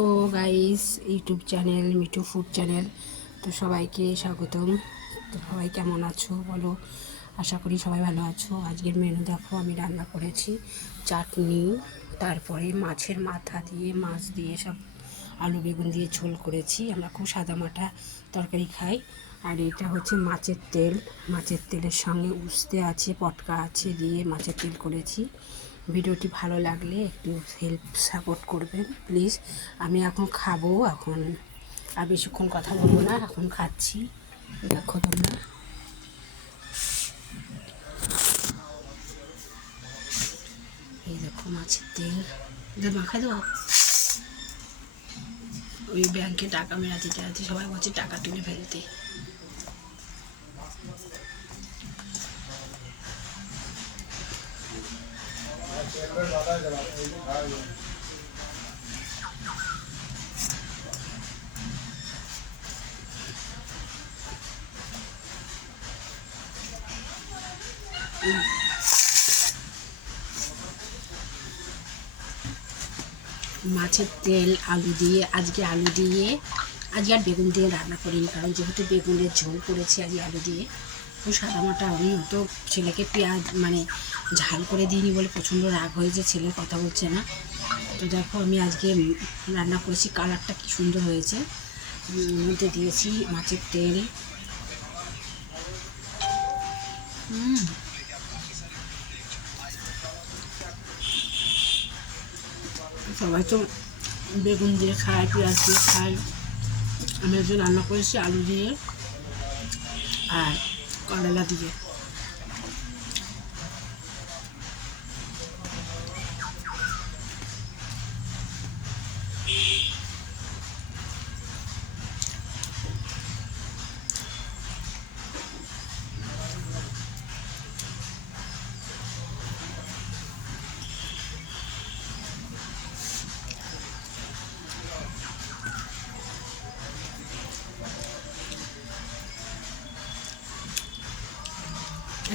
ও guys YouTube channel Mithu food channel তো সবাইকে স্বাগতম। তো সবাই কেমন আছো বলো? আশা করি সবাই ভালো আছো। আজকের মেনু দেখো, আমি রান্না করেছি চাটনি, তারপরে মাছের মাথা দিয়ে, মাছ দিয়ে সব আলু বেগুন দিয়ে ঝোল করেছি। আমরা খুব সাদা মাটা তরকারি খাই। আর এটা হচ্ছে মাছের তেল। মাছের তেলের সঙ্গে উস্তে আছে, পটকা আছে দিয়ে মাছের তেল করেছি। ভিডিওটি ভালো লাগলে একটু হেল্প সাপোর্ট করবেন প্লিজ আমি এখন খাব, এখন আর বেশিক্ষণ কথা বলব না, এখন খাচ্ছি। দেখো তোমরা। এই দেখো মাছের তেল। এটা মাখা দেবো? ওই ব্যাংকে টাকা মেরাতে চাইতে সবাই বলছে টাকা তুলে ফেলতে। মাছের তেল, আলু দিয়ে, আজকে আলু দিয়ে, আজকে আর বেগুন দিয়ে রান্না করিনি, কারণ যেহেতু বেগুনের ঝোল করেছি, আজকে আলু দিয়ে। সাদা মাটা আমি তো ছেলেকে পেঁয়াজ মানে ঝাল করে দিইনি বলে প্রচণ্ড রাগ হয়েছে ছেলের কথা বলছে না। তো দেখো আমি আজকে রান্না করেছি, কালারটা কি সুন্দর হয়েছে। মধ্যে দিয়েছি মাছের তেল। সবাই তো বেগুন দিয়ে খায়, পেঁয়াজ দিয়ে খায়। আমি একজন রান্না করেছি আলু দিয়ে। আর para la 10.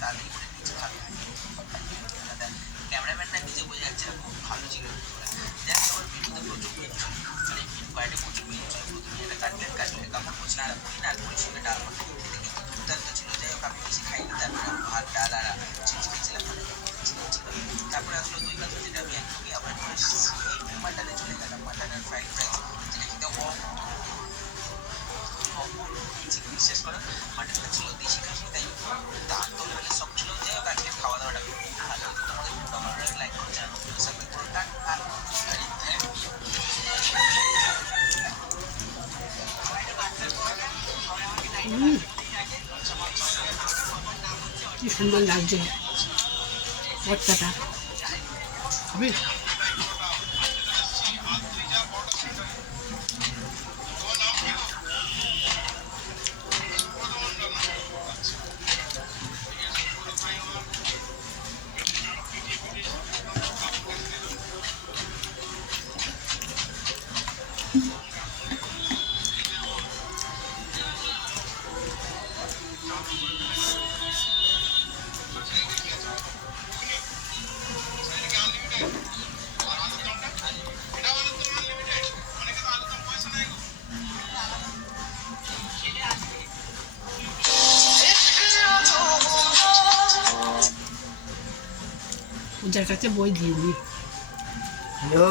করছে তাড়াতাড়ি করে নিচে খাবে ক্যামেরাম্যান না নিজে বোঝা যাচ্ছে না খুব ভালো ছিল দেখ আমার ভিডিওতে প্রচুর মানে প্রচুর মিল ছিল প্রথমে একটা কাটলেট কাটলেট কাপড় করছিল আর ডাল মাখা খেতে কিন্তু ছিল যাই হোক আমি বেশি খাইনি তারপরে ভাত ডাল আর চিপস খেয়েছিলাম ছিল ছিল তারপরে আসলো দই কাতলা যেটা আমি একদমই করেছি, সেই মাটনে কি সুন্দর লাগছে পটকাটা হবে পূজার কাছে বই দিয়ে দিই হ্যালো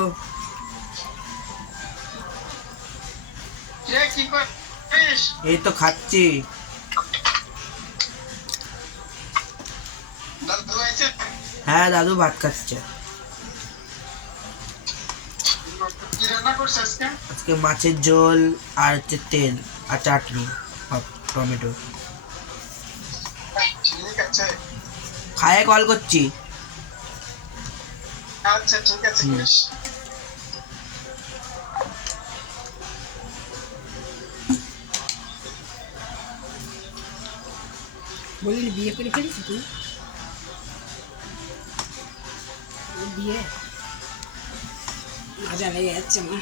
এই তো খাচ্ছি হ্যাঁ দাদু ভাত খাচ্ছে আজকে মাছের ঝোল আর হচ্ছে তেল আর চাটনি টমেটো খায়ে কল করছি আচ্ছা ঠিক আছে করিস বললি বিয়ে করে ফেলিস তুই? বিয়ে? মজা লেগে যাচ্ছে আমার।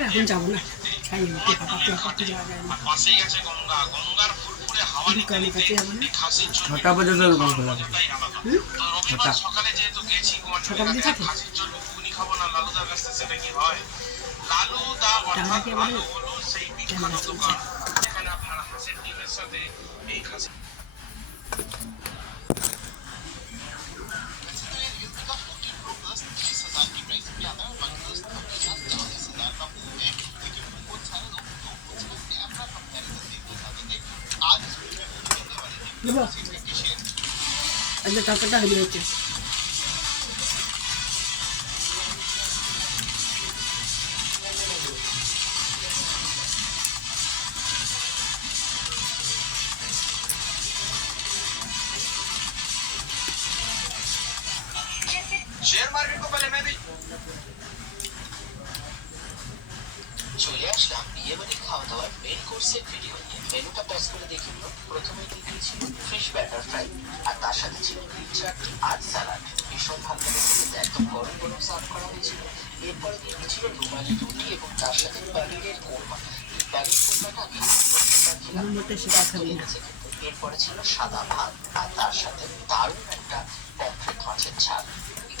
এখন যাব না। খাই উঠে পাকাতে পাকাতে যাওয়া যায় না। নিতে কাছে যাব না ছটা পর্যন্ত দোকান খোলা ছটা। ছটা অবধি থাকে? খাসির চর্বি ঘুগনি খাব Diba? Ano tapos na diabetes? Share market को पहले मैं भी চলে আসলাম বিয়ে বাড়ির খাওয়া দাওয়ার মেন কোর্সের ভিডিও নিয়ে। মেনুটা প্যাস করে দেখে প্রথমে দিয়ে দিয়েছিল ফিশ ব্যাটার ফ্রাই আর তার সাথে ছিল গ্রিন চাটনি আর স্যালাড ভীষণ ভালো লাগে খেতে। একদম গরম গরম সার্ভ করা হয়েছিল। এরপরে দিয়ে দিয়েছিল রুমালি রুটি এবং তার সাথে পনিরের কোরমা। এই পনির কোরমাটা আমি। এরপরে ছিল সাদা ভাত আর তার সাথে দারুণ একটা পমফ্রেট মাছের ঝাল।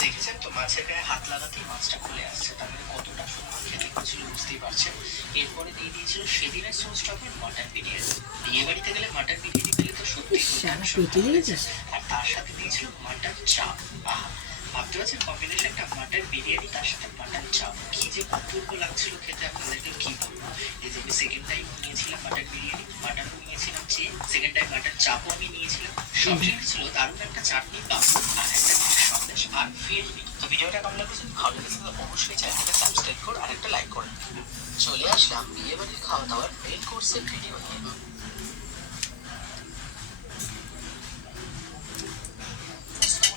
দেখেছেন তো মাছের গায়ে হাত লাগাতেই মাছটা খুলে আসছে। তার মানে কতটা সুন্দর খেতে হচ্ছিল বুঝতেই পারছেন। এরপরে দিয়ে দিয়েছিল সেদিনের সোস টপের মাটন বিরিয়ানি। বিয়ে বাড়িতে গেলে মাটন বিরিয়ানি পেলে তো সত্যি আর তার সাথে দিয়েছিল মাটন চাপ। আহা ভাবতে পারছেন কম্বিনেশনটা মাটন বিরিয়ানি তার সাথে মাটন চাপ। কি যে অপূর্ব লাগছিল খেতে আপনাদেরকে কি বলব? এই যে আমি সেকেন্ড টাইম নিয়েছিলাম মাটন বিরিয়ানি মাটনও নিয়েছিলাম চেয়ে সেকেন্ড টাইম মাটন চাপও আমি নিয়েছিলাম। সবশেষে ছিল দারুণ একটা চাটনি পাবো আর একটা আর ফিরনি তো ভিডিওটা কেমন লাগছে? ভালো লেগেছে অবশ্যই চ্যানেলটাকে সাবস্ক্রাইব করো আর একটা লাইক করে। চলে আসলাম বিয়ে বাড়ির খাওয়া দাওয়ার মেন কোর্সের ভিডিও নিয়ে।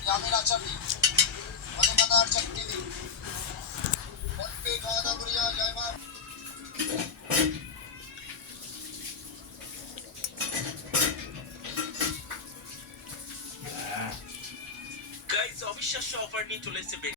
গ্রামের আচারটি চলে এসেছে